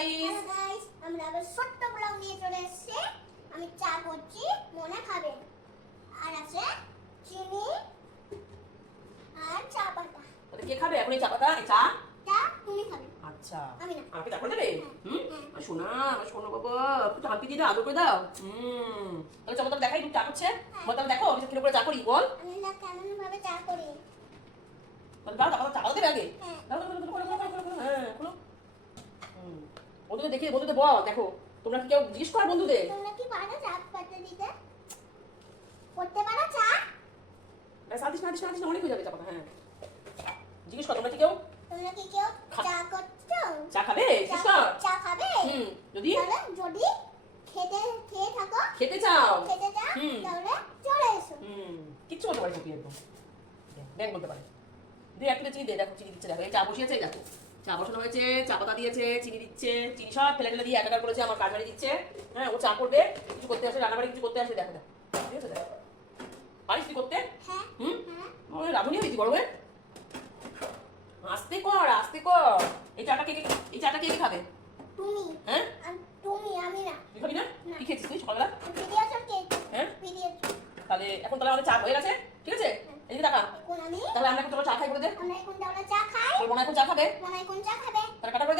Guys, আমরা আবার ছোট্ট ব্লগ নিয়ে চলে এসেছি। আমি চা করছি, মনে খাবেন। আর আছে চিনি আর চা পাতা। ওটা কে খাবে এখন এই চা পাতা? এই চা চা তুমি খাবে? আচ্ছা, আমি না। আমাকে চা করে দেবে? আর শোনা, আমার শোনো বাবা, একটু চামচি দিয়ে দাও, আদর করে দাও। তাহলে চলো তাহলে দেখাই, তুমি চা করছে। বলতে দেখো আমি কিরকম করে চা করি, বল। আমি না কেমন ভাবে চা করি। বল দাও, দাও চা দেবে আগে। হ্যাঁ। দাও দাও দাও, হ্যাঁ খোলো। বন্ধুদের দেখে, বন্ধুদের বল, দেখো তোমরা কি কেউ জিজ্ঞেস করো বন্ধুদের? তোমরা কি পারো চা পাতা দিতে? করতে পারো চা? সাদিস না অনেক হয়ে যাবে চা পাতা। হ্যাঁ জিজ্ঞেস করো, তোমরা কি কেউ তোমরা কি কেউ চা করছো? চা খাবে? জিজ্ঞেস কর। চা খাবে? যদি যদি খেয়ে থাকো, খেতে চাও, তাহলে চলে এসো। কিচ্ছু বলতে পারে চুপি একদম, ব্যাংক বলতে পারে। দিয়ে একটু চিনি দে, দেখো চিনি দিচ্ছে, দেখো এই চা বসিয়েছে, দেখো চা বসানো হয়েছে, চা পাতা দিয়েছে, চিনি দিচ্ছে, চিনি সব ফেলে ফেলে দিয়ে একাকার করেছে, আমার কাজ বাড়ি দিচ্ছে। হ্যাঁ ও চা করবে, কিছু করতে আসে, রান্নাবাড়ি কিছু করতে আসে, দেখো দেখো, ঠিক আছে দেখো। পারিস তুই করতে? হ্যাঁ। রাঁধুনি হয়েছি গরমে। আস্তে কর, আস্তে কর। এই চাটা কে খাবে? তুমি। হ্যাঁ তুমি, আমি না। তুই খাবি না? কি খেয়েছিস তুই সকালবেলা? পিডিয়াশন কে? হ্যাঁ পিডিয়াশন। তাহলে এখন তাহলে আমাদের চা হয়ে গেছে, ঠিক আছে? এদিকে টাকা, এখন আমি তাহলে আমরা এখন চলো চা খাই করে দে। আমরা এখন তাহলে চা খাই। তোর মনে এখন চা খাবে, মনে এখন চা খাবে। তাহলে কাটা করে দে।